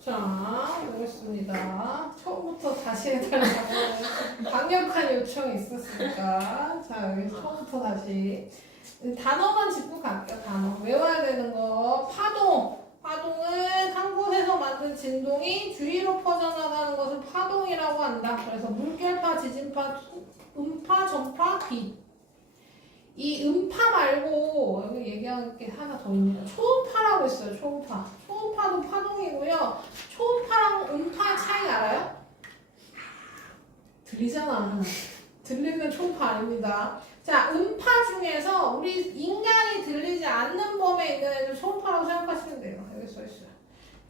자, 보겠습니다. 처음부터 다시 해달라고 강력한 요청이 있었으니까. 자, 여기 처음부터 다시. 단어만 짚고 갈게요, 단어. 외워야 되는 거. 파동. 파동은 한 곳에서 만든 진동이 주위로 퍼져나가는 것을 파동이라고 한다. 그래서 물결파, 지진파, 음파, 전파, 빛. 이 음파 말고 여기 얘기할 게 하나 더 있네요. 초음파라고 있어요. 초음파. 초음파도 파동이고요. 초음파랑 음파의 차이 알아요? 들리잖아. 들리면 초음파 아닙니다. 자, 음파 중에서 우리 인간이 들리지 않는 범위에 있는 애들 초음파라고 생각하시면 돼요. 여기 써있어요.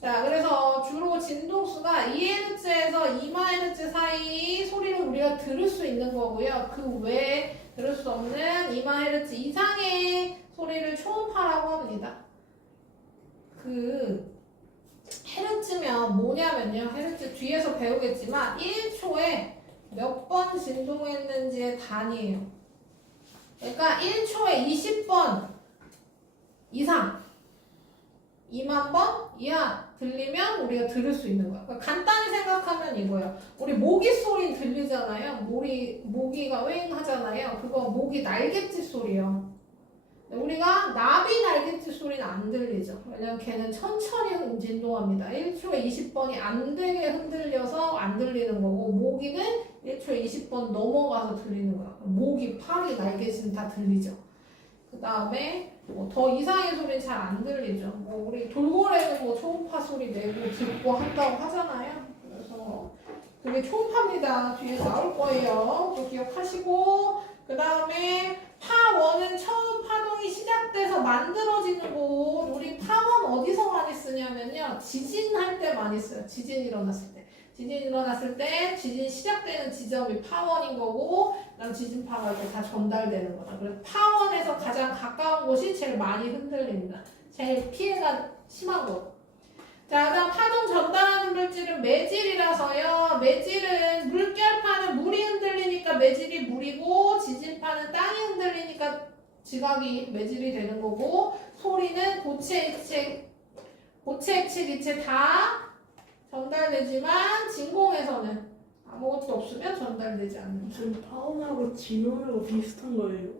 자, 그래서 주로 진동수가 2Hz에서 2마헤르츠 사이 소리를 우리가 들을 수 있는 거고요. 그 외에 들을 수 없는 2마헤르츠 이상의 소리를 초음파라고 합니다. 그 헤르츠면 뭐냐면요. 헤르츠 뒤에서 배우겠지만 1초에 몇 번 진동했는지의 단위예요. 그러니까 1초에 20번 이상 2만 번 이하 들리면 우리가 들을 수 있는 거야. 그러니까 간단히 생각하면 이거예요. 우리 모기 소리 들리잖아요. 모기가 웽 하잖아요. 그거 모기 날갯짓 소리예요. 우리가 나비 날갯짓 소리는 안 들리죠. 왜냐면 걔는 천천히 진동합니다. 1초에 20번이 안 되게 흔들려서 안 들리는 거고, 모기는 1초에 20번 넘어가서 들리는 거야. 모기, 파리, 날갯짓은 다 들리죠. 그 다음에 더 이상의 소리는 잘 안 들리죠. 우리 돌고래는 초음파 소리 내고 듣고 한다고 하잖아요. 그래서 그게 초음파입니다. 뒤에 나올 거예요. 또 기억하시고, 그 다음에 파원은 처음 파동이 시작돼서 만들어지는 곳. 우리 파원 어디서 많이 쓰냐면요. 지진할 때 많이 써요. 지진 일어났을 때. 지진 일어났을 때 지진 시작되는 지점이 파원인 거고, 그다음 지진파가 이렇게 다 전달되는 거다. 그래서 파원에서 가장 가까운 곳이 제일 많이 흔들립니다. 제일 피해가 심한 곳. 자, 그다음 파동 전달하는 물질은 매질이라서요. 매질은 물결파는 물이 흔들리니까 매질이 물이고, 지진파는 땅이 흔들리니까 지각이 매질이 되는 거고, 소리는 고체, 액체, 기체 다 전달되지만 진공에서는 아무것도 없으면 전달되지 않는다. 무슨 파원하고 진원하고 비슷한 거예요?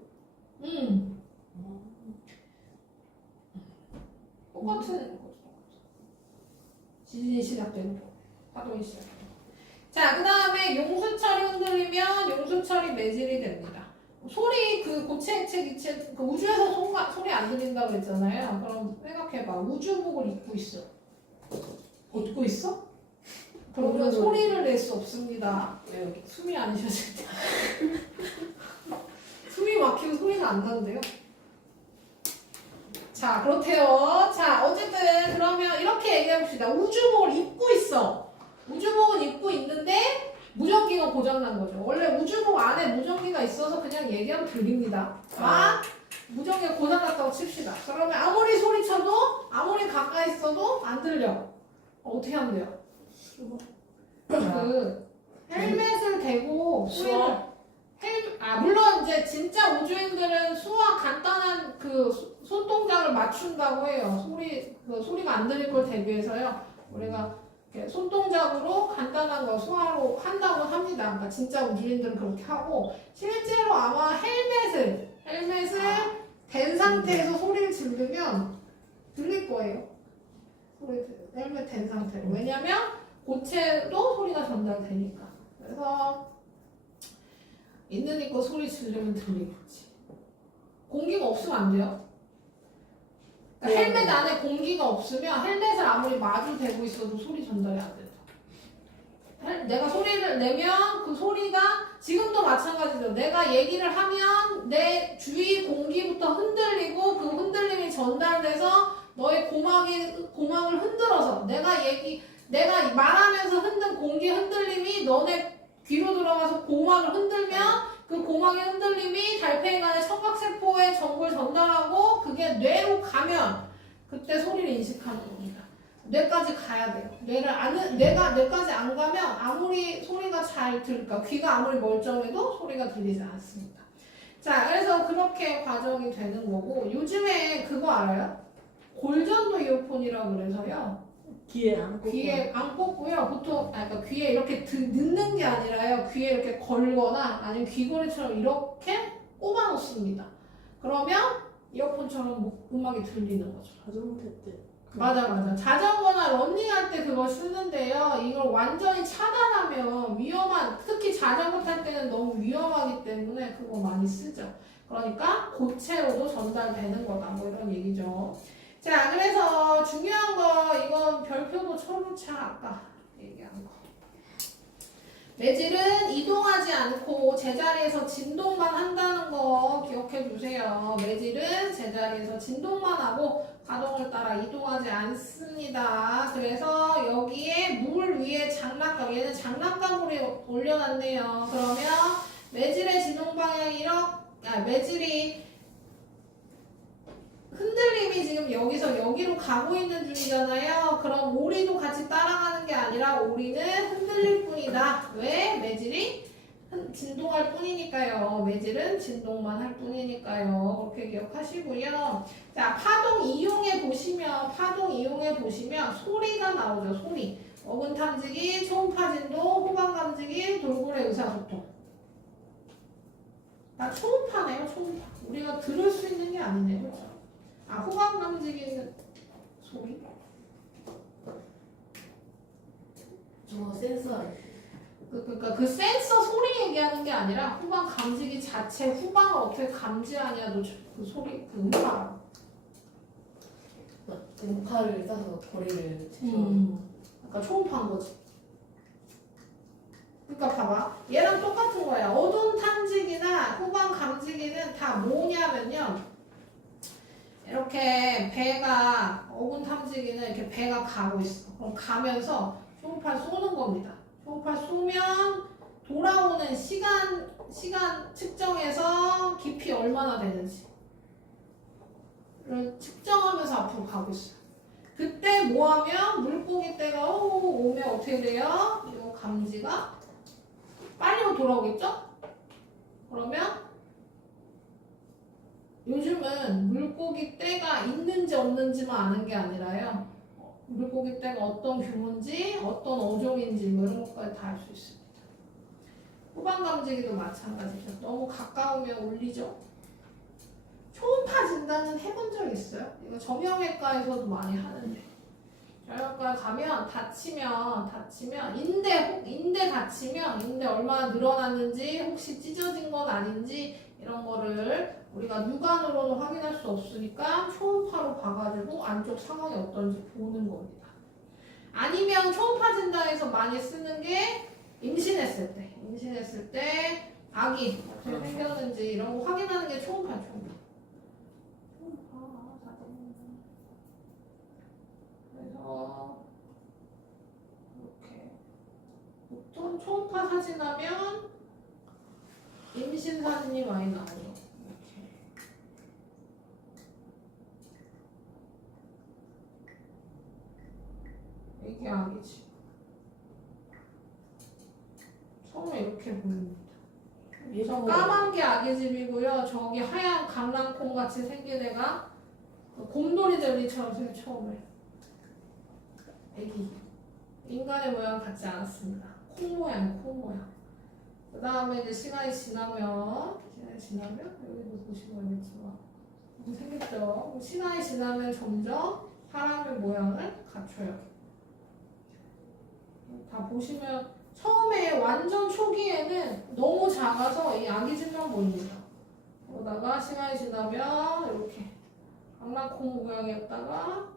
똑같은 거죠. 지진이 시작되는 거, 파동이 시작되는 거. 자, 그 다음에 용수철이 흔들리면 용수철이 매질이 됩니다. 소리, 그 고체, 액체, 기체, 그 우주에서 소리 안 들린다고 했잖아요. 그럼 생각해봐. 우주복을 입고 있어. 입고 있어? 그러면 소리를 낼 수 없습니다. 왜 여기 숨이 안 쉬어질 때. 숨이 막히면 소리가 안 나는데요. 자, 그렇대요. 자, 어쨌든 그러면 이렇게 얘기해봅시다. 우주복을 입고 있어. 우주복은 입고 있는데 무전기가 고장난 거죠. 원래 우주복 안에 무전기가 있어서 그냥 얘기하면 들립니다. 무전기가 고장났다고 칩시다. 그러면 아무리 소리쳐도 아무리 가까이 있어도 안 들려. 어떻게 하면 돼요? 그 헬멧을 대고 소리를 물론 이제 진짜 우주인들은 수화 간단한 그 손동작을 맞춘다고 해요. 소리가 안 들릴 걸 대비해서요. 우리가 손동작으로 간단한 거 수화로 한다고 합니다. 그러니까 진짜 우주인들은 그렇게 하고, 실제로 아마 헬멧을 댄 상태에서 소리를 지르면 들릴 거예요. 헬멧 댄 상태로. 왜냐면 고체도 소리가 전달되니까. 그래서 있는 있고 소리 지르면 들리겠지. 공기가 없으면 안 돼요. 그러니까 헬멧 안에 공기가 없으면 헬멧을 아무리 마주 대고 있어도 소리 전달이 안 된다. 내가 소리를 내면 그 소리가 지금도 마찬가지죠. 내가 얘기를 하면 내 주위 공기부터 흔들리고, 그 흔들림이 전달돼서 너의 고막을 흔들어서 내가 말하면서 흔든 공기 흔들림이 너네 귀로 들어가서 고막을 흔들면 그 고막의 흔들림이 달팽이 간의 청각세포에 정보를 전달하고 그게 뇌로 가면 그때 소리를 인식하는 겁니다. 뇌까지 가야 돼요. 뇌까지 안 가면 아무리 소리가 그러니까 귀가 아무리 멀쩡해도 소리가 들리지 않습니다. 자, 그래서 그렇게 과정이 되는 거고, 요즘에 그거 알아요? 골전도 이어폰이라고 그래서요. 귀에 안 꽂고. 귀에 안 꽂고요. 보통 그러니까 귀에 이렇게 넣는 게 아니라요. 귀에 이렇게 걸거나 아니면 귀걸이처럼 이렇게 꼽아 놓습니다. 그러면 이어폰처럼 음악이 들리는 거죠. 자전거 탈 때. 맞아. 자전거나 러닝할 때 그걸 쓰는데요. 이걸 완전히 차단하면 특히 자전거 탈 때는 너무 위험하기 때문에 그거 많이 쓰죠. 그러니까 고체로도 전달되는 거다. 뭐 이런 얘기죠. 자, 그래서 중요한 거, 이건 별표도 쳐놓자. 아까 얘기한 거. 매질은 이동하지 않고 제자리에서 진동만 한다는 거 기억해 주세요. 매질은 제자리에서 진동만 하고 가동을 따라 이동하지 않습니다. 그래서 여기에 물 위에 장난감, 얘는 장난감으로 올려놨네요. 그러면 매질의 진동 방향이 매질이 흔들림이 지금 여기서 여기로 가고 있는 중이잖아요. 그럼 오리도 같이 따라가는 게 아니라 오리는 흔들릴 뿐이다. 왜? 매질이 진동할 뿐이니까요. 매질은 진동만 할 뿐이니까요. 그렇게 기억하시고요. 자, 파동 이용해 보시면 소리가 나오죠. 소리. 어근 탐지기, 초음파 진동, 후방 감지기, 돌고래 의사소통. 다 초음파네요. 초음파. 우리가 들을 수 있는 게 아니네요. 그렇죠? 후방 감지기는 소리? 저 센서 그러니까 그 센서 소리 얘기하는 게 아니라 후방 감지기 자체 후방을 어떻게 감지하냐도 그 소리 그 음파. 음파를 따서 거리를 재서 그러니까 초음파인 거지. 그러니까 봐봐. 얘랑 똑같은 거야. 어두운 탐지기나 후방 감지기는 다 뭐냐면요. 이렇게 배가 어군 탐지기는 이렇게 배가 가고 있어. 그럼 가면서 초음파 쏘는 겁니다. 초음파 쏘면 돌아오는 시간 측정해서 깊이 얼마나 되는지를 측정하면서 앞으로 가고 있어요. 그때 뭐하면 물고기 떼가 오면 어떻게 돼요? 이 감지가 빨리 돌아오겠죠? 그러면 요즘은 물고기 떼가 있는지 없는지만 아는 게 아니라요. 물고기 떼가 어떤 규모인지, 어떤 어종인지 뭐 이런 것까지 다 알 수 있습니다. 후방 감지기도 마찬가지죠. 너무 가까우면 울리죠. 초음파 진단은 해본 적 있어요? 이거 정형외과에서도 많이 하는데. 정형외과 가면 다치면 인대 다치면 인대 얼마나 늘어났는지 혹시 찢어진 건 아닌지 이런 거를 우리가 육안으로는 확인할 수 없으니까 초음파로 봐가지고 안쪽 상황이 어떤지 보는 겁니다. 아니면 초음파 진단에서 많이 쓰는 게 임신했을 때 아기 어떻게 생겼는지 이런 거 확인하는 게 초음파. 그래서 이렇게 보통 초음파 사진하면 임신 사진이 많이 나와요. 이게 아기지. 처음에 이렇게 보입니다. 저 까만 게 아기집이고요. 저기 하얀 강낭콩 같이 생긴 애가 곰돌이 젤리처럼 생긴 처음에. 애기. 인간의 모양 같지 않았습니다. 콩 모양. 그 다음에 이제 시간이 지나면 여기도 보시면 알겠지만 생겼죠. 시간이 지나면 점점 사람의 모양을 갖춰요. 다 보시면 처음에 완전 초기에는 너무 작아서 이 아기집만 보입니다. 그러다가 시간이 지나면 이렇게 강낭콩 모양이었다가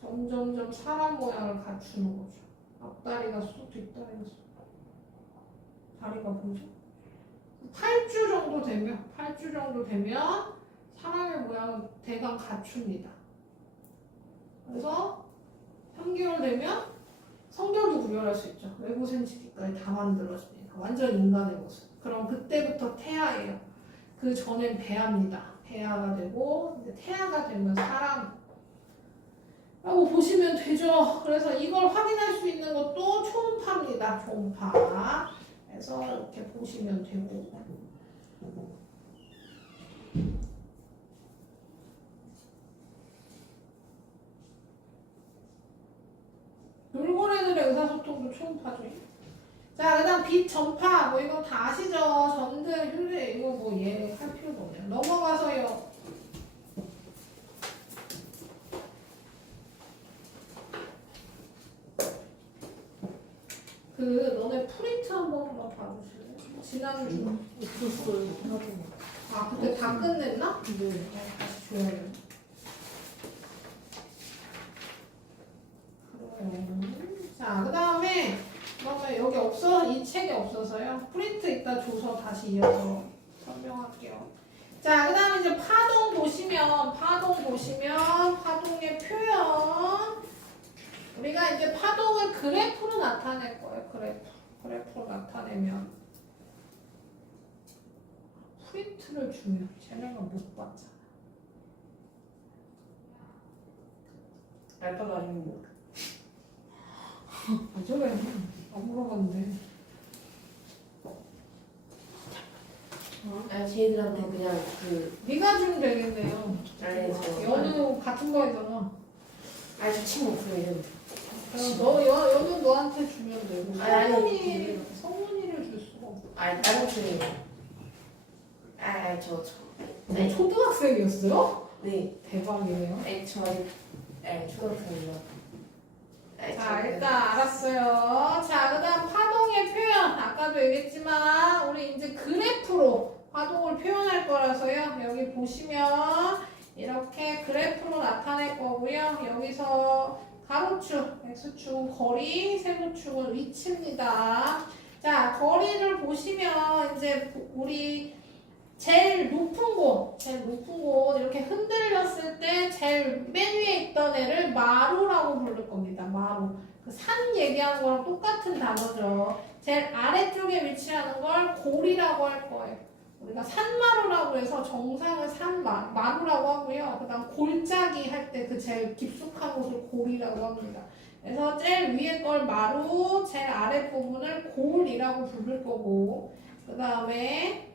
점점점 사람 모양을 갖추는 거죠. 앞다리가 쑥, 뒷다리가 쑥. 다리가 보죠? 8주 정도 되면 사람의 모양을 대강 갖춥니다. 그래서 3개월 되면 성별도 구별할 수 있죠. 외부 생식기까지 다 만들어집니다. 완전 인간의 모습. 그럼 그때부터 태아예요. 그 전엔 배아입니다. 배아가 되고 이제 태아가 되면 사람 라고 보시면 되죠. 그래서 이걸 확인할 수 있는 것도 초음파입니다. 초음파. 그래서 이렇게 보시면 되고. 의사소통도 초음파죠. 자, 그 다음 빛 전파. 뭐 이거 다 아시죠? 전등, 휴대, 이거 뭐 얘 할 필요도 없네요. 넘어가서요. 너네 프린트 한 번만 봐주실래? 지난주. 없었어요. 아, 그때 다 끝냈나? 네. 다시 줘야겠네. 자, 그 다음에 그러면 여기 없어 이 책에 없어서요. 프린트 이따 줘서 다시 이어서 설명할게요. 자, 그 다음에 이제 파동 보시면 파동의 표현. 우리가 이제 파동을 그래프로 나타낼 거예요. 그래프로 나타내면 프린트를 주면 쟤네가 못 봤잖아. 알바가 아니고 왜 저래? 안 물어봤는데. 아 쟤들한테 그냥 네가 주면 되겠네요. 아니 저 연우 같은 거잖아. 아니 저 친구 그 이름 그럼 연우 너한테 주면 되고. 아니, 성훈이를 줄 수가 없어. 아니 다른 친구 아니 저 네. 초등학생이었어요? 네. 대박이네요. 아니 저 아직 초등학생이라 자, 일단 알았어요. 자, 그 다음 파동의 표현. 아까도 얘기했지만, 우리 이제 그래프로 파동을 표현할 거라서요. 여기 보시면, 이렇게 그래프로 나타낼 거고요. 여기서 가로축, x축은 거리, 세로축은 위치입니다. 자, 거리를 보시면, 이제 우리 제일 높은 곳 이렇게 흔들렸을 때 제일 맨 위에 있던 애를 마루라고 부를 겁니다. 마루. 그 산 얘기하는 거랑 똑같은 단어죠. 제일 아래쪽에 위치하는 걸 골이라고 할 거예요. 우리가 산마루라고 해서 정상을 마루라고 하고요. 그 다음 골짜기 할 때 그 제일 깊숙한 곳을 골이라고 합니다. 그래서 제일 위에 걸 마루, 제일 아래 부분을 골이라고 부를 거고, 그 다음에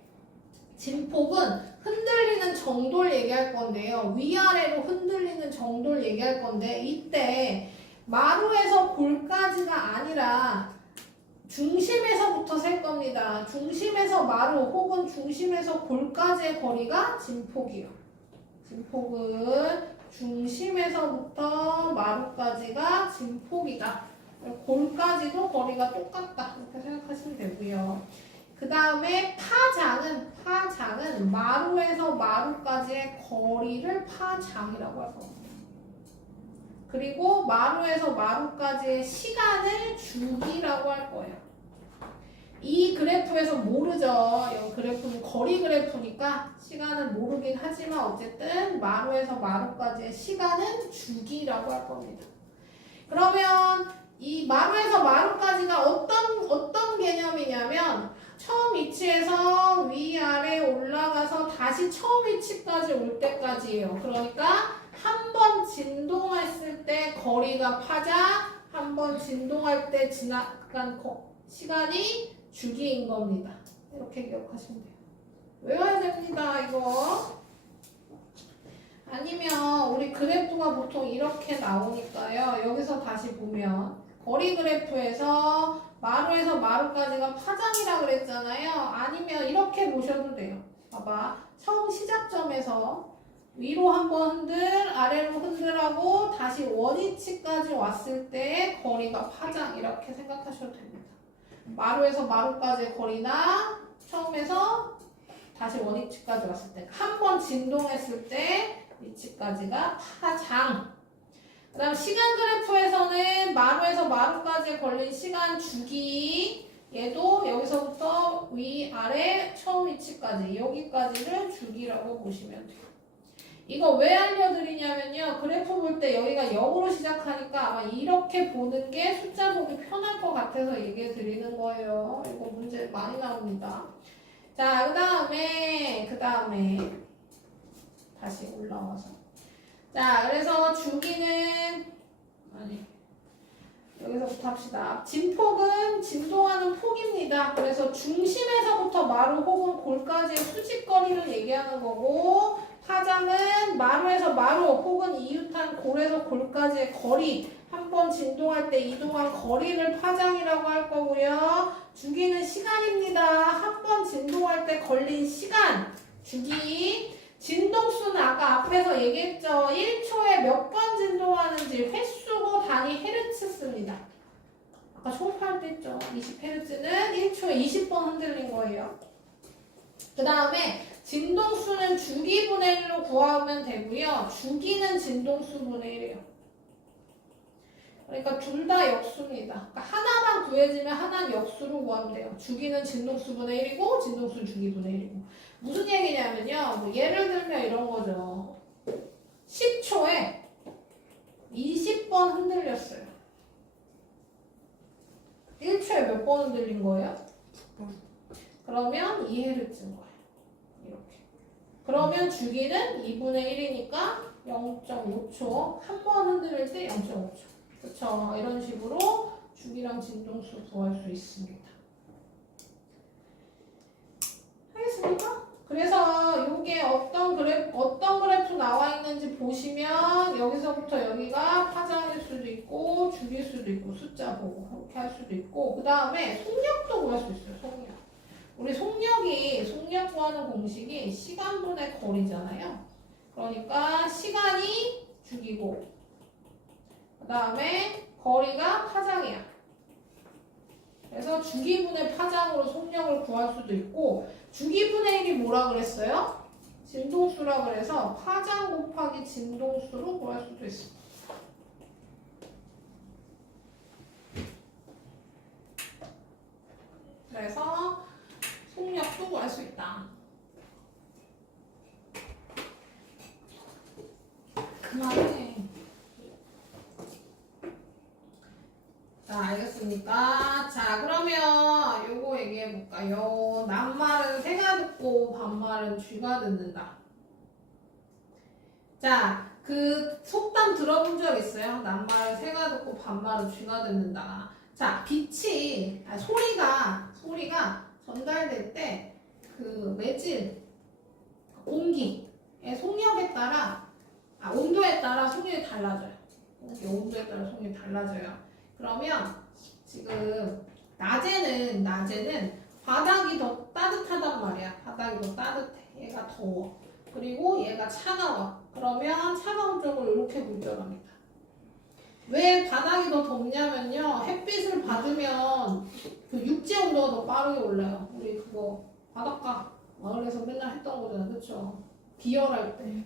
진폭은 흔들리는 정도를 얘기할 건데요. 위아래로 흔들리는 정도를 얘기할 건데 이때 마루에서 골까지가 아니라 중심에서부터 셀 겁니다. 중심에서 마루 혹은 중심에서 골까지의 거리가 진폭이에요. 진폭은 중심에서부터 마루까지가 진폭이다. 골까지도 거리가 똑같다. 이렇게 생각하시면 되고요. 그 다음에 파장은 마루에서 마루까지의 거리를 파장이라고 할 겁니다. 그리고 마루에서 마루까지의 시간을 주기라고 할 거예요. 이 그래프에서 모르죠. 이 그래프는 거리 그래프니까 시간을 모르긴 하지만 어쨌든 마루에서 마루까지의 시간은 주기라고 할 겁니다. 그러면 이 마루에서 마루까지가 어떤 개념이냐면 처음 위치에서 위아래 올라가서 다시 처음 위치까지 올 때까지예요. 그러니까 한 번 진동했을 때 거리가 파장, 한 번 진동할 때 지나간 시간이 주기인 겁니다. 이렇게 기억하시면 돼요. 외워야 됩니다, 이거. 아니면 우리 그래프가 보통 이렇게 나오니까요. 여기서 다시 보면 거리 그래프에서 마루에서 마루까지가 파장이라 그랬잖아요. 아니면 이렇게 보셔도 돼요. 봐봐. 처음 시작점에서 위로 한번 흔들, 아래로 흔들하고 다시 원위치까지 왔을 때 거리가 파장 이렇게 생각하셔도 됩니다. 마루에서 마루까지의 거리나 처음에서 다시 원위치까지 왔을 때 한 번 진동했을 때 위치까지가 파장. 그 다음 시간 그래프에서는 마루에서 마루까지 걸린 시간 주기, 얘도 여기서부터 위아래 처음 위치까지 여기까지를 주기라고 보시면 돼요. 이거 왜 알려드리냐면요, 그래프 볼 때 여기가 0으로 시작하니까 아마 이렇게 보는 게 숫자 보기 편할 것 같아서 얘기해 드리는 거예요. 이거 문제 많이 나옵니다. 자, 그 다음에 다시 올라와서, 자, 그래서 주기는 여기서부터 합시다. 진폭은 진동하는 폭입니다. 그래서 중심에서부터 마루 혹은 골까지의 수직거리를 얘기하는 거고, 파장은 마루에서 마루 혹은 이웃한 골에서 골까지의 거리, 한 번 진동할 때 이동한 거리를 파장이라고 할 거고요. 주기는 시간입니다. 한 번 진동할 때 걸린 시간, 주기. 진동수는 아까 앞에서 얘기했죠. 1초에 몇 번 진동하는지 횟수고 단위 헤르츠 씁니다. 아까 초음파할 때 했죠. 20Hz는 1초에 20번 흔들린 거예요. 그 다음에 진동수는 주기분의 1로 구하면 되고요. 주기는 진동수분의 1이에요. 그러니까 둘 다 역수입니다. 그러니까 하나만 구해지면 하나는 역수로 구하면 돼요. 주기는 진동수분의 1이고 진동수는 주기분의 1이고. 무슨 얘기냐면요. 뭐 예를 들면 이런 거죠. 10초에 20번 흔들렸어요. 1초에 몇 번 흔들린 거예요? 그러면 2Hz인 거예요. 이렇게. 그러면 주기는 2분의 1이니까 0.5초. 한 번 흔들릴 때 0.5초. 그쵸? 이런 식으로 주기랑 진동수 구할 수 있습니다. 알겠습니까? 그래서 이게 어떤 그래프 나와 있는지 보시면 여기서부터 여기가 파장일 수도 있고 주기일 수도 있고 숫자 보고 그렇게 할 수도 있고 그 다음에 속력도 구할 수 있어요. 속력. 우리 속력 구하는 공식이 시간분의 거리잖아요. 그러니까 시간이 주기고 그 다음에 거리가 파장이야. 그래서 주기분의 파장으로 속력을 구할 수도 있고 주기분의 1이 뭐라 그랬어요? 진동수라 그래서 파장 곱하기 진동수로 구할 수도 있습니다. 그래서 속력도 구할 수 있다. 그만해. 자, 알겠습니까? 자, 그러면 요거 얘기해볼까요? 낱말은 새가 듣고 반말은 쥐가 듣는다. 자, 그 속담 들어본 적 있어요? 낱말은 새가 듣고 반말은 쥐가 듣는다. 자, 소리가 전달될 때 그 매질, 공기의 속력에 따라, 온도에 따라 속력이 달라져요. 온도에 따라 속력이 달라져요. 그러면 지금 낮에는 바닥이 더 따뜻하단 말이야. 바닥이 더 따뜻해. 얘가 더워. 그리고 얘가 차가워. 그러면 차가운 쪽을 이렇게 분별합니다. 왜 바닥이 더 덥냐면요. 햇빛을 받으면 그 육지 온도가 더 빠르게 올라요. 우리 그거 바닷가 마을에서 맨날 했던 거잖아요. 그쵸? 비열할 때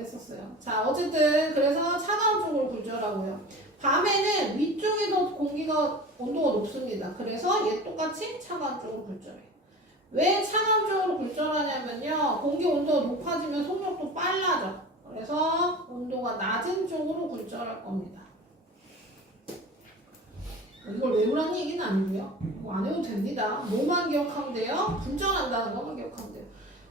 했었어요. 자, 어쨌든 그래서 차가운 쪽으로 굴절하고요. 밤에는 위쪽이 더 공기가 온도가 높습니다. 그래서 얘 똑같이 차가운 쪽으로 굴절해요. 왜 차가운 쪽으로 굴절하냐면요. 공기 온도가 높아지면 속력도 빨라져. 그래서 온도가 낮은 쪽으로 굴절할 겁니다. 이걸 외우라는 얘기는 아니고요. 뭐 안 해도 됩니다. 뭐만 기억하면 돼요? 굴절한다는 것만 기억하면 돼요.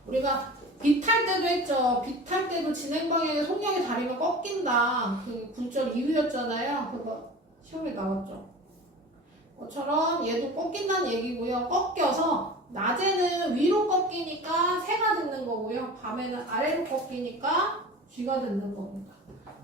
우리가 빛할 때도 했죠. 빛할 때도 진행 방향에 속력이 다리가 꺾인다. 그 굴절 이유였잖아요. 그거 시험에 나왔죠. 그것처럼 얘도 꺾인다는 얘기고요. 꺾여서 낮에는 위로 꺾이니까 새가 듣는 거고요. 밤에는 아래로 꺾이니까 쥐가 듣는 겁니다.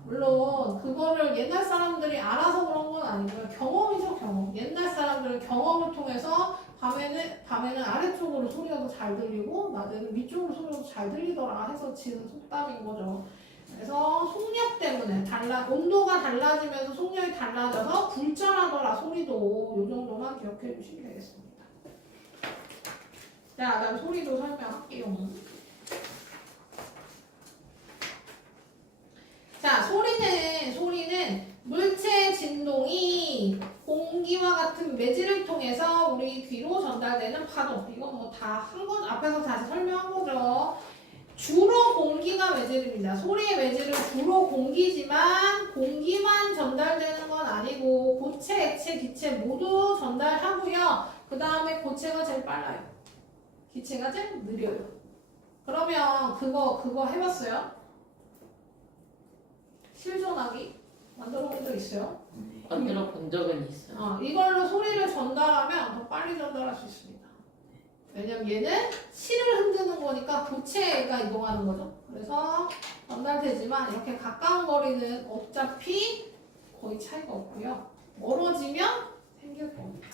물론 그거를 옛날 사람들이 알아서 그런 건 아니고요. 경험이죠, 경험. 옛날 사람들은 경험을 통해서 밤에는 아래쪽으로 소리가 더 잘 들리고 낮에는 위쪽으로 소리가 더 잘 들리더라 해서 지는 속담인 거죠. 그래서 속력 때문에 온도가 달라지면서 속력이 달라져서 굴절하더라 소리도 이 정도만 기억해 주시면 되겠습니다. 자, 그다음 소리도 설명할게요. 자, 소리는 물체의 진동이 공기와 같은 매질을 통해서 우리 귀로 전달되는 파도. 이건 뭐 다 한 번 앞에서 다시 설명한 거죠. 주로 공기가 매질입니다. 소리의 매질은 주로 공기지만 공기만 전달되는 건 아니고 고체, 액체, 기체 모두 전달하고요. 그 다음에 고체가 제일 빨라요. 기체가 제일 느려요. 그러면 그거 해봤어요? 실전하기 만들어 본 적 있어요? 만들어 본 적은 있어요. 이걸로 소리를 전달하면 더 빨리 전달할 수 있습니다. 왜냐면 얘는 실을 흔드는 거니까 고체가 이동하는 거죠. 그래서 전달되지만 이렇게 가까운 거리는 어차피 거의 차이가 없고요. 멀어지면 생길 겁니다.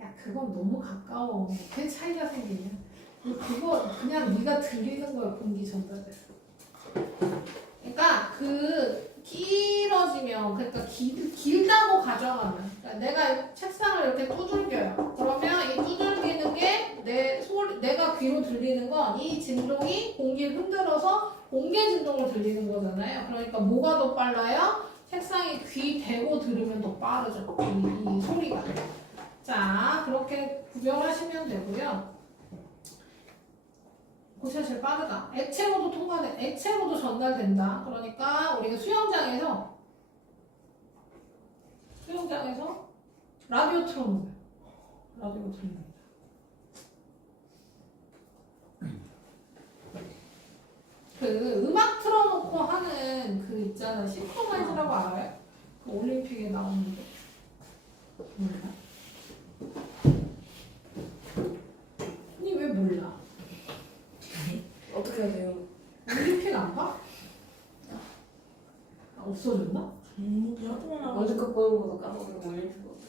야, 그건 너무 가까워. 그 차이가 생기냐? 그거 그냥 네가 들리는 거야, 공기 전달돼서. 그러니까 그 길어지면, 그러니까 길다고 가정하면, 그러니까 내가 책상을 이렇게 두들겨요. 그러면 이 두들기는 게 내가 귀로 들리는 건 이 진동이 공기를 흔들어서 공개 진동으로 들리는 거잖아요. 그러니까 뭐가 더 빨라요? 책상에 귀 대고 들으면 더 빠르죠. 이 소리가. 자, 그렇게 구별하시면 되고요. 그것이 제일 빠르다. 액체로도 전달된다. 그러니까 우리가 수영장에서 라디오 틀어놓는 거예요. 라디오 틀어놓는 거예요. 그 음악 틀어놓고 하는 그 있잖아. 싱크로나이즈라고 알아요? 그 올림픽에 나오는데. 몰라? 언니 왜 몰라? 어떻게 하세요? 올림픽 안 봐? 아, 없어졌나? 어제껏 보는 것도 까먹고 올릴 수가 없어.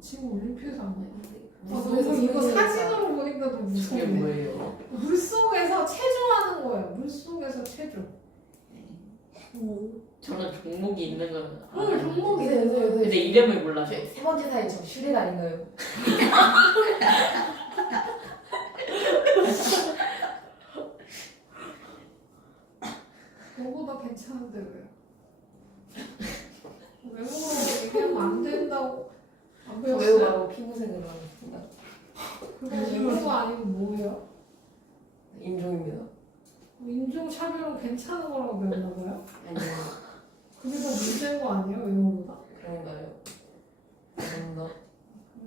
지금 올림픽에서 안 나요. 무서워서 이거 생각나. 사진으로 보니까 더 이게 무서워. 뭐예요? 물속에서 체조하는 거예요. 물속에서 체조. 저는 종목이 있는 건 오늘 종목이 네, 네, 네. 근데 이름을 몰라서 세 번째 사연 저 슈렉 아닌가요? 너보다 괜찮은데 왜? 외모로 얘기하면 안 된다고 안 배웠어요? 외우라고 피부색으로 하겠습니다. 그거 외모가 아니면 뭐예요? 인종입니다. 인종차별은 괜찮은 거라고 배웠나 봐요? 아니요. 그게 더 문제인 거 아니에요? 외모보다? 그런가요? 아닌가?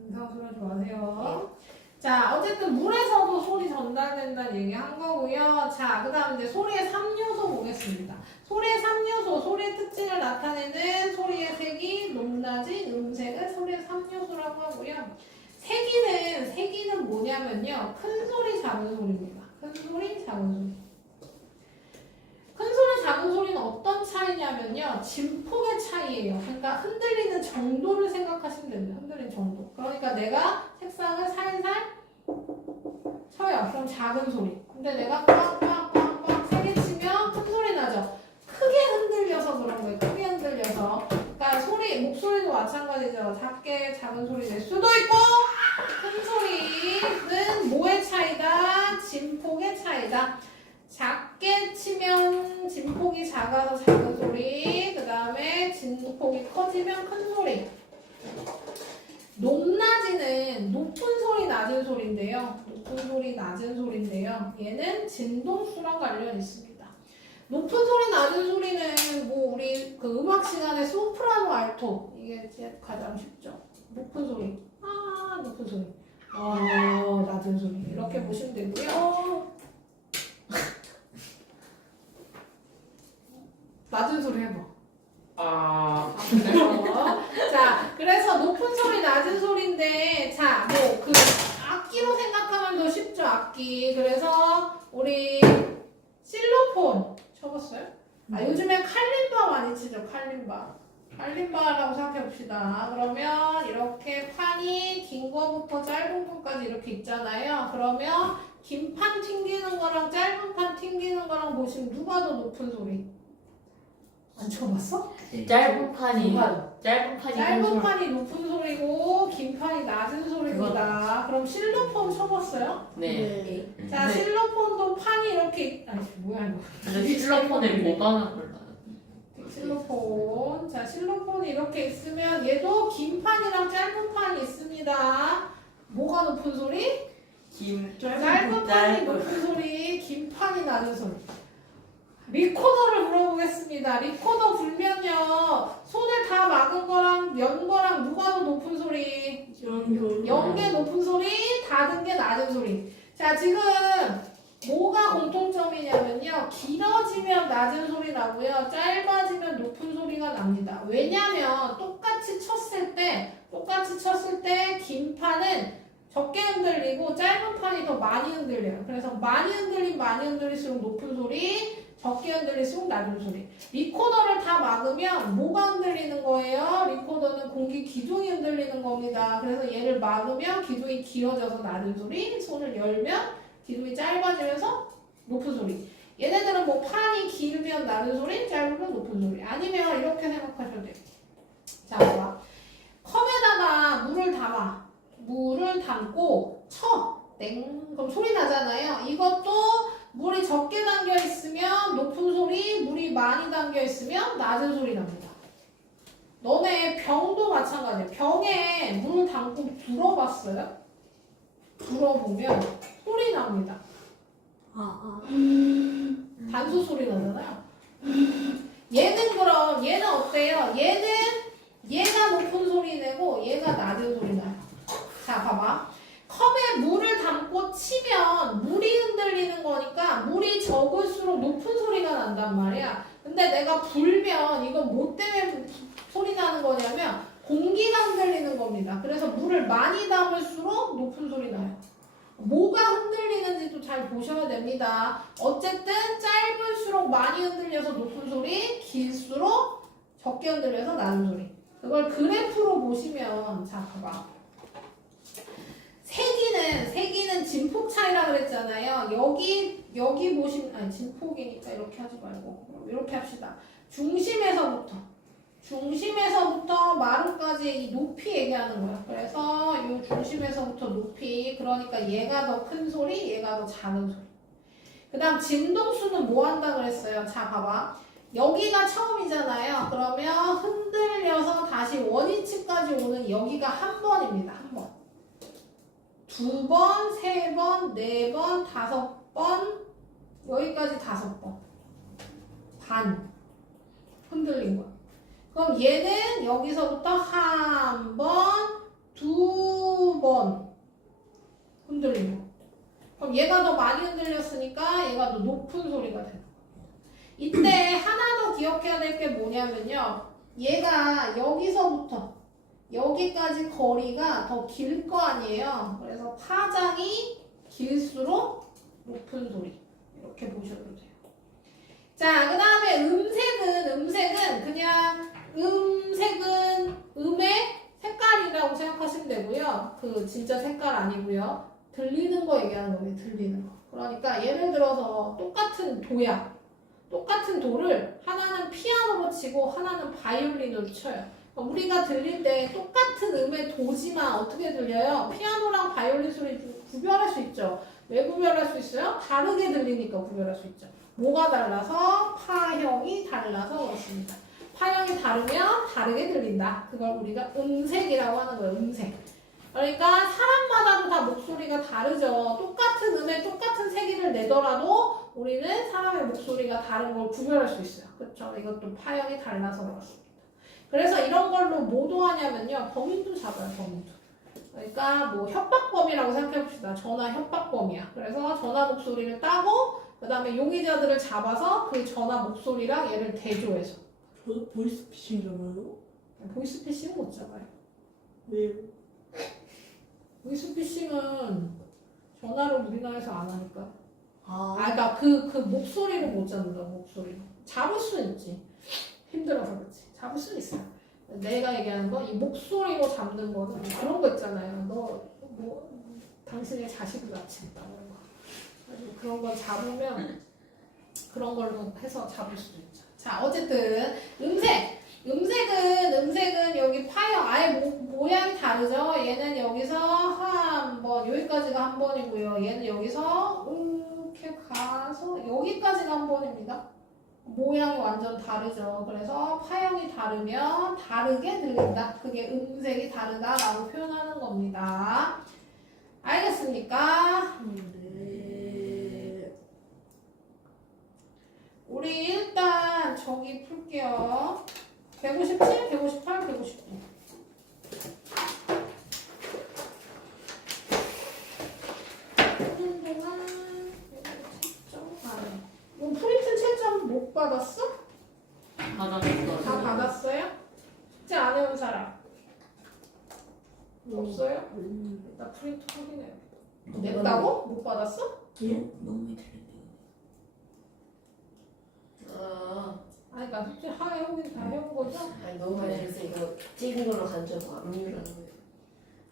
이상한 소리 하지 마세요. 자, 어쨌든 물에서도 소리 전달된다는 얘기 한 거고요. 자, 그 다음 이제 소리의 3요소 보겠습니다. 소리의 3요소, 소리의 특징을 나타내는 소리의 색이, 높낮이, 음색을 소리의 3요소라고 하고요. 세기는 뭐냐면요. 큰 소리, 작은 소리입니다. 큰 소리, 작은 소리. 큰 소리, 작은 소리는 어떤 차이냐면요. 진폭의 차이예요. 그러니까 흔들리는 정도를 생각하시면 됩니다. 흔들리는 정도. 그러니까 내가 책상을 살살 쳐요. 그럼 작은 소리. 근데 내가 꽉꽉꽉꽉 세게 치면 큰 소리 나죠. 크게 흔들려서 그런 거예요. 크게 흔들려서. 그러니까 목소리도 마찬가지죠. 작게 작은 소리 낼 수도 있고 큰 소리는 뭐의 차이다? 진폭의 차이다. 작게 치면 진폭이 작아서 작은 소리, 그 다음에 진폭이 커지면 큰 소리. 높낮이는 높은 소리, 낮은 소리인데요. 높은 소리, 낮은 소리인데요. 얘는 진동수랑 관련이 있습니다. 높은 소리, 낮은 소리는 뭐 우리 그 음악 시간에 소프라노, 알토 이게 제일 가장 쉽죠. 높은 소리, 높은 소리, 낮은 소리 이렇게 보시면 되고요. 낮은 소리 해봐. 그래요. 자, 그래서 높은 소리, 낮은 소리인데, 자, 뭐, 그, 악기로 생각하면 더 쉽죠, 악기. 그래서, 우리, 실로폰, 쳐봤어요? 요즘에 칼림바 많이 치죠, 칼림바. 칼림바라고 생각해봅시다. 그러면, 이렇게 판이 긴 거부터 짧은 거까지 이렇게 있잖아요. 그러면, 긴 판 튕기는 거랑 짧은 판 튕기는 거랑 보시면 누가 더 높은 소리? 안 쳐봤어? 짧은 판이 큰 짧은 소리. 판이 높은 소리고 긴 판이 낮은 소리입니다. 그럼 실로폰 쳐봤어요? 네. 자, 실로폰도 판이 이렇게 아니 뭐야 이거? 근데 실로폰에 뭐가 하나 몰라요. 실로폰. 자, 실로폰이 이렇게 있으면 얘도 긴 판이랑 짧은 판이 있습니다. 뭐가 높은 소리? 짧은 판이 높은 소리, 긴 판이 낮은 소리. 리코더를 물어보겠습니다. 리코더 불면요. 손을 다 막은 거랑 연 거랑 누가 더 높은 소리? 연 게 높은 소리, 닫은 게 낮은 소리. 자, 지금 뭐가 공통점이냐면요. 길어지면 낮은 소리 나고요. 짧아지면 높은 소리가 납니다. 왜냐면 똑같이 쳤을 때 긴 판은 적게 흔들리고 짧은 판이 더 많이 흔들려요. 그래서 많이 흔들릴수록 높은 소리, 적게 흔들릴수록 낮은 소리. 리코더를 다 막으면 뭐가 흔들리는 거예요? 리코더는 공기 기둥이 흔들리는 겁니다. 그래서 얘를 막으면 기둥이 길어져서 낮은 소리, 손을 열면 기둥이 짧아지면서 높은 소리. 얘네들은 뭐 판이 길면 낮은 소리, 짧으면 높은 소리. 아니면 이렇게 생각하셔도 돼요. 자, 봐. 컵에다가 물을 담고 쳐. 땡. 그럼 소리 나잖아요. 이것도 물이 적게 담겨 있으면 높은 소리, 물이 많이 담겨 있으면 낮은 소리 납니다. 너네 병도 마찬가지예요. 병에 물 담고 불어봤어요? 불어보면 소리 납니다. 단수 소리 나잖아요. 얘는 어때요? 얘가 높은 소리 내고 얘가 낮은 소리 나요. 자, 봐봐. 컵에 물을 담고 치면 물이 흔들리는 거니까 물이 적을수록 높은 소리가 난단 말이야. 근데 내가 불면 이건 뭐 때문에 소리 나는 거냐면 공기가 흔들리는 겁니다. 그래서 물을 많이 담을수록 높은 소리 나요. 뭐가 흔들리는지도 잘 보셔야 됩니다. 어쨌든 짧을수록 많이 흔들려서 높은 소리, 길수록 적게 흔들려서 낮은 소리. 그걸 그래프로 보시면, 자, 봐봐. 세기는 진폭 차이라 그랬잖아요. 여기 보시면, 아니, 진폭이니까 이렇게 하지 말고, 이렇게 합시다. 중심에서부터 마루까지 이 높이 얘기하는 거야. 그래서 이 중심에서부터 높이, 그러니까 얘가 더 큰 소리, 얘가 더 작은 소리. 그 다음 진동수는 뭐 한다 그랬어요? 자, 봐봐. 여기가 처음이잖아요. 그러면 흔들려서 다시 원위치까지 오는 여기가 한 번입니다. 한 번. 2번, 3번, 4번, 5번, 여기까지 5번. 반. 흔들린 거야. 그럼 얘는 여기서부터 한 번, 2번 흔들린 거. 그럼 얘가 더 많이 흔들렸으니까 얘가 더 높은 소리가 되는 거예요. 이때 하나 더 기억해야 될 게 뭐냐면요. 얘가 여기서부터 여기까지 거리가 더 길 거 아니에요. 그래서 파장이 길수록 높은 소리. 이렇게 보셔도 돼요. 자, 그 다음에 음색은 그냥 음의 색깔이라고 생각하시면 되고요. 그 진짜 색깔 아니고요. 들리는 거 얘기하는 거예요. 들리는 거. 그러니까 예를 들어서 똑같은 도를 하나는 피아노로 치고 하나는 바이올린으로 쳐요. 우리가 들릴 때 똑같은 음의 도지만 어떻게 들려요? 피아노랑 바이올린 소리 구별할 수 있죠. 왜 구별할 수 있어요? 다르게 들리니까 구별할 수 있죠. 뭐가 달라서? 파형이 달라서 그렇습니다. 파형이 다르면 다르게 들린다. 그걸 우리가 음색이라고 하는 거예요. 음색. 그러니까 사람마다도 다 목소리가 다르죠. 똑같은 음에 똑같은 세기를 내더라도 우리는 사람의 목소리가 다른 걸 구별할 수 있어요. 그렇죠? 이것도 파형이 달라서 그렇습니다. 그래서 이런 걸로 뭐 도하냐면요. 범인도 잡아요. 범인도. 그러니까 뭐 협박범이라고 생각해봅시다. 전화 협박범이야. 그래서 전화 목소리를 따고 그 다음에 용의자들을 잡아서 그 전화 목소리랑 얘를 대조해서. 저도 보이스피싱 잡아요? 보이스피싱은 못 잡아요. 왜요? 보이스피싱은 전화로 우리나라에서 안 하니까. 아, 그러니까 그 목소리로 못 잡는다. 목소리로. 잡을 수는 있지. 힘들어서 그렇지. 잡을 수는 있어. 내가 얘기하는 거 이 목소리로 잡는 거는 그런 거 있잖아요. 너 뭐 당신의 자식을 낳친다고 그런 거. 그런 걸 잡으면 그런 걸로 해서 잡을 수도 있죠. 자, 어쨌든 음색은 여기 파형 아예 모양이 다르죠. 얘는 여기서 한 번, 여기까지가 한 번이고요. 얘는 여기서 이렇게 가서 여기까지가 한 번입니다. 모양이 완전 다르죠. 그래서 파형이 다르면 다르게 들린다. 그게 음색이 다르다라고 표현하는 겁니다. 알겠습니까? 네. 우리 일단 저기 풀게요. 157, 158, 159. 푸는 동안 일단 프린트 확인해. 너무 냈다고? 못 받았어? 예? 너무 많이 틀린데. 아, 아니 나 솔직히 해오긴 다 해온 거죠? 아니 너무 많이 틀렸어. 이거 찍은 걸로 간주하고 압류라는 거예요.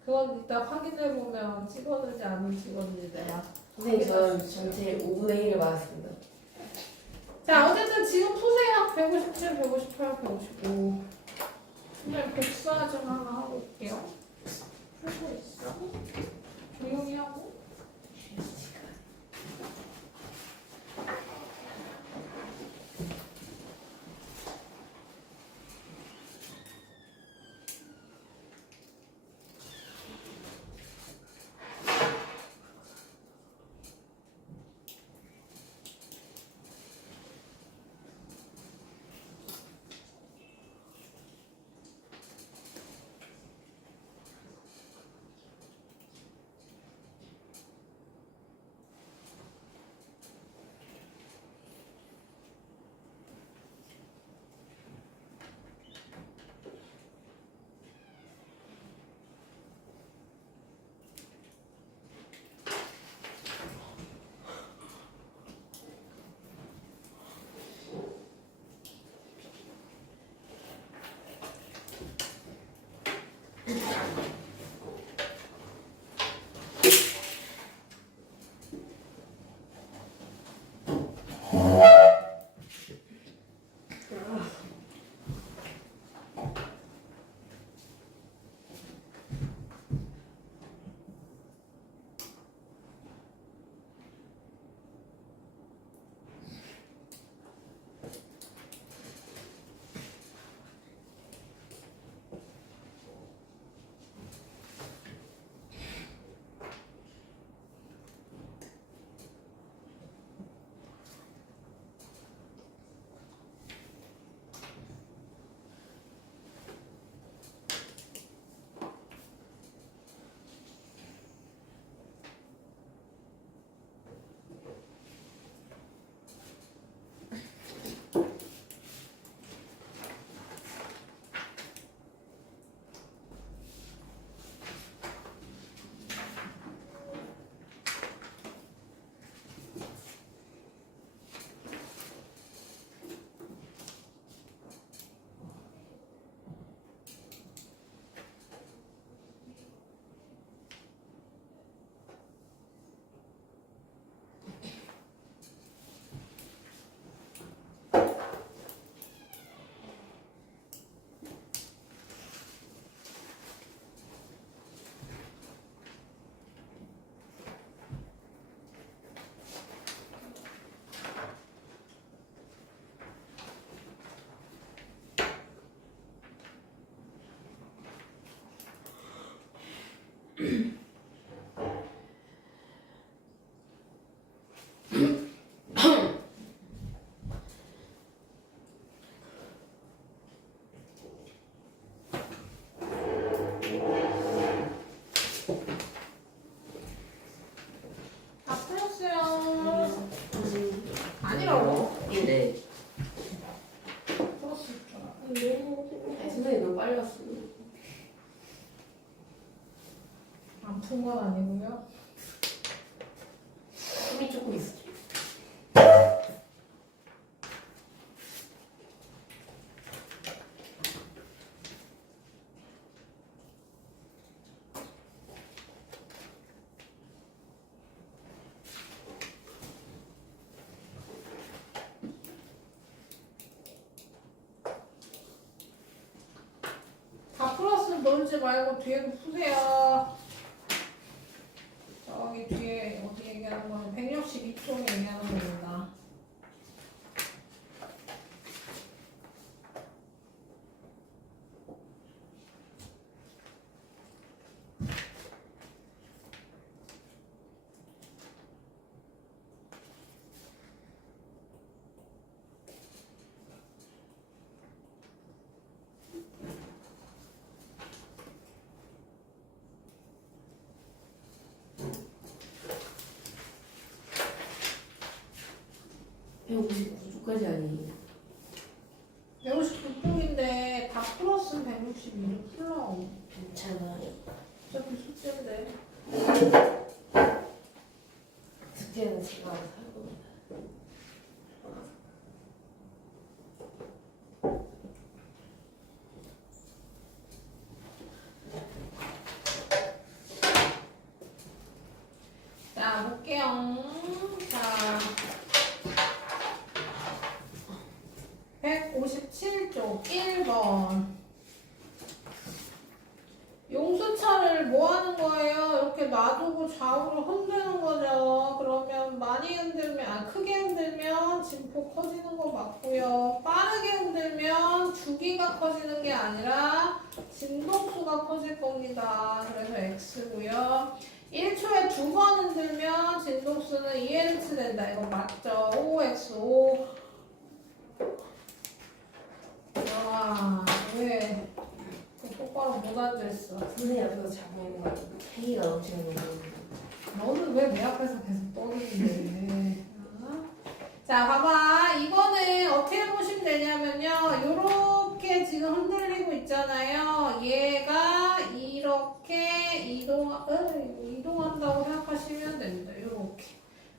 그건 이따 확인해 보면 찍었는지 안 찍었는지 내가. 선생님 전 전체 5분의 1을 맞았습니다. 자 어쨌든 지금 푸세요. 157, 158, 155. 선생님 복사 좀 하나 하고 올게요. 풀고 있어. 조용히 하고. 다 풀었어요. 아니라고? 네. 풀었을 줄 알았는데. 아니, 선생님 너무 빨리 왔어요. 안 푼 건 아니고요. 힘이 조금 있어. 다 풀었으면 놀지 말고 뒤에도 푸세요. 저기 뒤에 어디 얘기하는 거는 162쪽 얘기하는 겁니다. 까지 아니에요. 159쪽인데 다 풀었으면 162를 풀어. 괜찮아요. 어차피 숙제인데. 주제는 제가 알아서 할 겁니다. 자, 볼게요. 자, 157쪽 1번. 용수차를 뭐 하는 거예요? 이렇게 놔두고 좌우로 흔드는 거죠. 그러면 많이 흔들면, 크게 흔들면 진폭 커지는 거 맞고요. 빠르게 흔들면 주기가 커지는 게 아니라 진동수가 커질 겁니다. 그래서 X고요. 1초에 2번 흔들면 진동수는 2Hz 된다. 이거 맞죠? OXO. 와, 왜 똑바로 못 앉아있어? 선생님 앞에서 자고 있는 거 아니고 K가 넘치는 거 너는 왜 내 앞에서 계속 떠드는데? 자, 봐봐. 이거는 어떻게 보시면 되냐면요. 요렇게 지금 흔들리고 있잖아요. 얘가 이렇게 이동한다고 생각하시면 됩니다. 요렇게.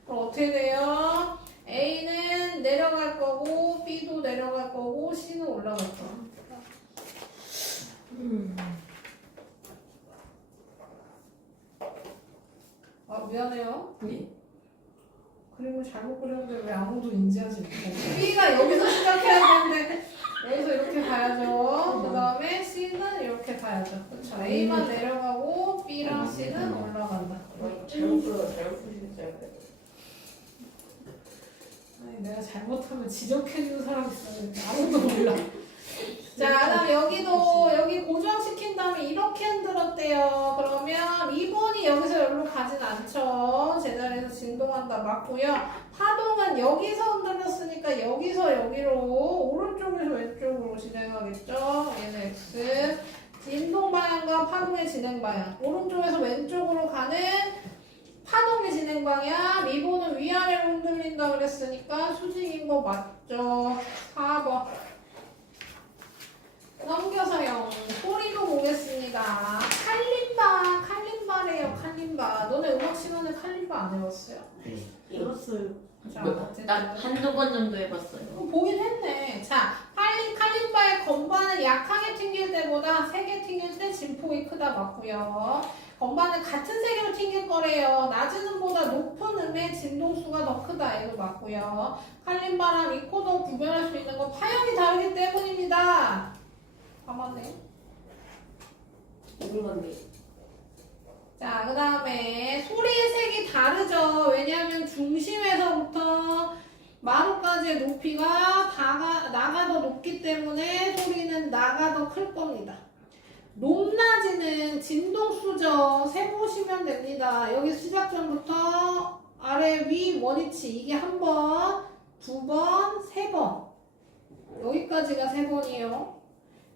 그럼 어떻게 돼요? A는 내려갈 거고, B도 내려갈 거고, C는 올라갈 거야. 아, 미안해요. 네. 그림을 잘못 그렸는데 왜 아무도 인지하지 못해? B가 여기서 시작해야 되는데 여기서 이렇게 가야죠. 그 다음에 C는 이렇게 가야죠. 그쵸? A만 내려가고 B랑 C는 올라간다. 잘못 풀어서 잘못 푸시겠어요. 아니, 내가 잘못하면 지적해주는 사람이 있었는데 아무도 몰라. 자, 그다음 여기 고정시킨 다음에 이렇게 흔들었대요. 그러면 리본이 여기서 여기로 가진 않죠. 제자리에서 진동한다 맞고요. 파동은 여기서 흔들렸으니까 여기서 여기로 오른쪽에서 왼쪽으로 진행하겠죠. 얘는 X. 진동 방향과 파동의 진행 방향. 오른쪽에서 왼쪽으로 가는 파동의 진행 방향. 리본은 위아래로 흔들린다 그랬으니까 수직인 거 맞죠. 4번. 넘겨서요. 소리도 보겠습니다. 칼림바래요. 칼림바. 너네 음악 시간에 칼림바 안 해봤어요? 들었어요. 자, 난 한두 번 정도 해봤어요. 보긴 했네. 자, 칼림바의 건반을 약하게 튕길 때보다 세게 튕길 때 진폭이 크다 맞고요. 건반을 같은 세게로 튕길 거래요. 낮은 음보다 높은 음의 진동수가 더 크다. 이거 맞고요. 칼림바랑 리코더 구별할 수 있는 건 파형이 다르기 때문입니다. 아, 맞네. 이걸 건데. 자, 그 다음에 소리의 색이 다르죠. 왜냐하면 중심에서부터 마루까지의 높이가 나가 더 높기 때문에 소리는 나가 더 클 겁니다. 높낮이는 진동수죠. 세보시면 됩니다. 여기 시작점부터 아래 위 원위치 이게 한 번, 두 번, 세 번. 여기까지가 세 번이에요.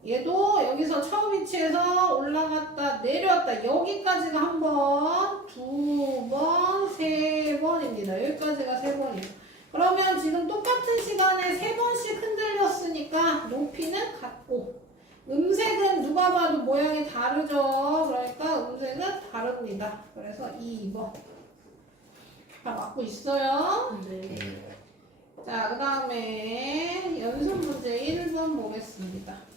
얘도 여기서 처음 위치에서 올라갔다 내려왔다 여기까지가 한 번, 두 번, 세 번입니다. 여기까지가 세 번이에요. 그러면 지금 똑같은 시간에 세 번씩 흔들렸으니까 높이는 같고 음색은 누가 봐도 모양이 다르죠. 그러니까 음색은 다릅니다. 그래서 2번 다 맞고 있어요. 네. 자, 그 다음에 연습 문제 1번 보겠습니다.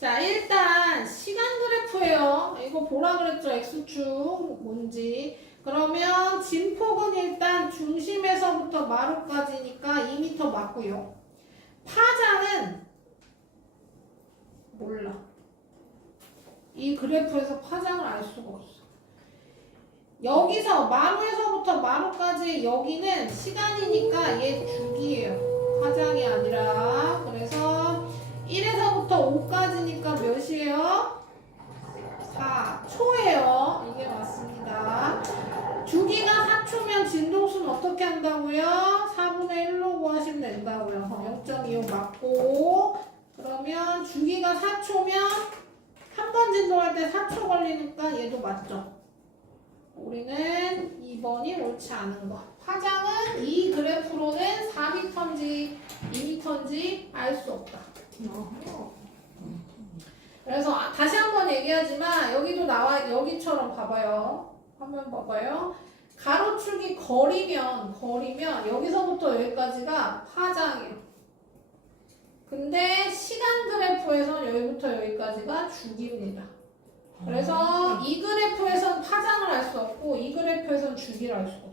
자, 일단 시간 그래프예요. 이거 보라 그랬죠? X축 뭔지. 그러면 진폭은 일단 중심에서부터 마루까지니까 2m 맞고요. 파장은 몰라. 이 그래프에서 파장을 알 수가 없어. 여기서 마루에서부터 마루까지 여기는 시간이니까 얘 주기예요. 파장이 아니라. 그래서 1에서부터 5까지니까 몇이에요? 4초예요. 이게 맞습니다. 주기가 4초면 진동수는 어떻게 한다고요? 4분의 1로 구하시면 된다고요. 0.25 맞고 그러면 주기가 4초면 한 번 진동할 때 4초 걸리니까 얘도 맞죠? 우리는 2번이 옳지 않은 거. 파장은 이 그래프로는 4m인지 2m인지 알 수 없다. 그래서 다시 한번 얘기하지만 여기도 나와 여기처럼 봐봐요. 화면 봐봐요. 가로축이 거리면 여기서부터 여기까지가 파장이에요. 근데 시간 그래프에선 여기부터 여기까지가 주기입니다. 그래서 이 그래프에선 파장을 알 수 없고 이 그래프에선 주기를 알 수 없어요.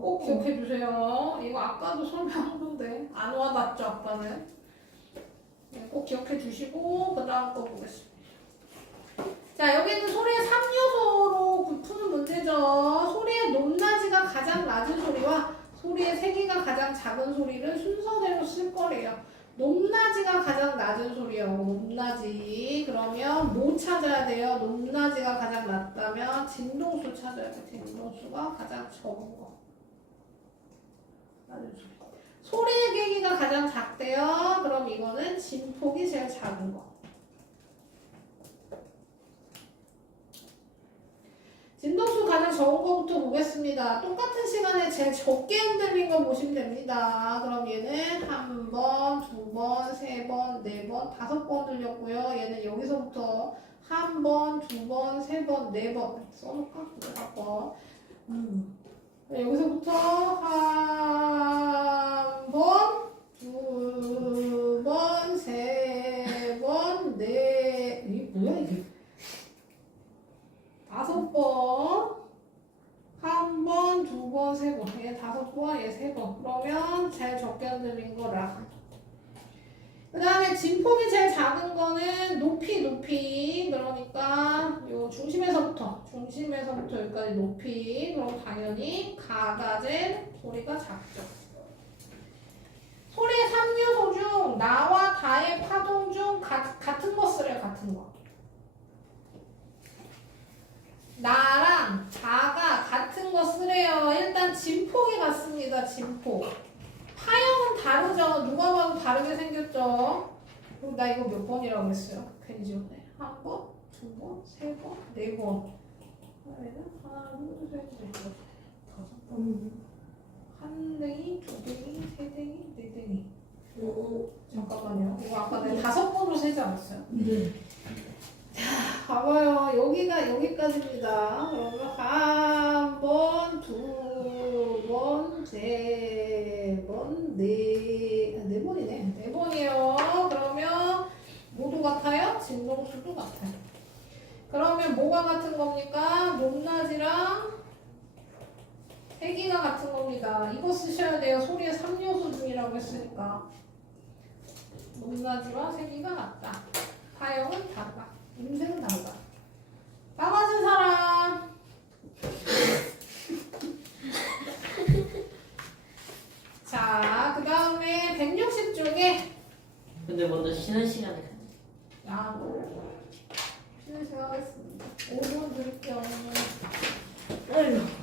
꼭 기억해 주세요. 이거 아까도 설명한 건데 안 와닿죠 아까는. 네, 꼭 기억해 주시고 그 다음 거 보겠습니다. 자, 여기는 소리의 3요소로 푸는 문제죠. 소리의 높낮이가 가장 낮은 소리와 소리의 세기가 가장 작은 소리를 순서대로 쓸 거래요. 높낮이가 가장 낮은 소리요. 높낮이. 그러면 뭐 찾아야 돼요? 높낮이가 가장 낮다면 진동수 찾아야 돼요. 진동수가 가장 적은 거. 낮은 소리. 소리의 계기가 가장 작대요. 그럼 이거는 진폭이 제일 작은 거. 진동수 가장 적은 거부터 보겠습니다. 똑같은 시간에 제일 적게 흔들린 거 보시면 됩니다. 그럼 얘는 한 번, 두 번, 세 번, 네 번, 다섯 번 흔들렸고요. 얘는 여기서부터 한 번, 두 번, 세 번, 네 번 써놓을까? 몇 번. 여기서부터 한 번, 두 번, 세 번, 네. 이게 뭐야 이게? 다섯 번, 한 번, 두 번, 세 번. 얘 다섯 번, 얘 세 번. 그러면 제일 적게 흔들린 거라. 그 다음에 진폭이 제일 작은 거는 높이. 그러니까 요 중심에서부터 여기까지 높이. 그럼 당연히 가가진 소리가 작죠. 소리의 3요소 중 나와 다의 파동 중 같은 거 쓰래요. 같은 거. 나랑 다가 같은 거 쓰래요. 일단 진폭이 같습니다. 진폭. 파형은 다르죠. 누가 봐도 다르게 생겼죠. 그럼 나 이거 몇 번이라고 했어요? 괜히 지웠네. 한 번, 두 번, 세 번, 네 번. 그러면은 하나, 둘, 셋, 넷, 다섯 번. 한 댕이, 두 댕이, 세 댕이, 네 댕이. 잠깐만요. 이거 아까 내가 다섯 번으로 세지 않았어요? 네. 봐봐요. 여기가 여기까지입니다. 그러면 한 번, 두 번, 세 번, 네 번이네. 네 번이에요. 그러면 모두 같아요? 진동수도 같아요. 그러면 뭐가 같은 겁니까? 높낮이랑 세기가 같은 겁니다. 이거 쓰셔야 돼요. 소리의 3요소 중이라고 했으니까. 높낮이와 세기가 같다. 파형은 다르다. 음색은 다르다. 까맞은 사람. 자, 그 다음에 160쪽에 근데 먼저 쉬는 시간에 가자. 야, 쉬는 시간 하겠습니다. 5분 드릴게요. 아이고.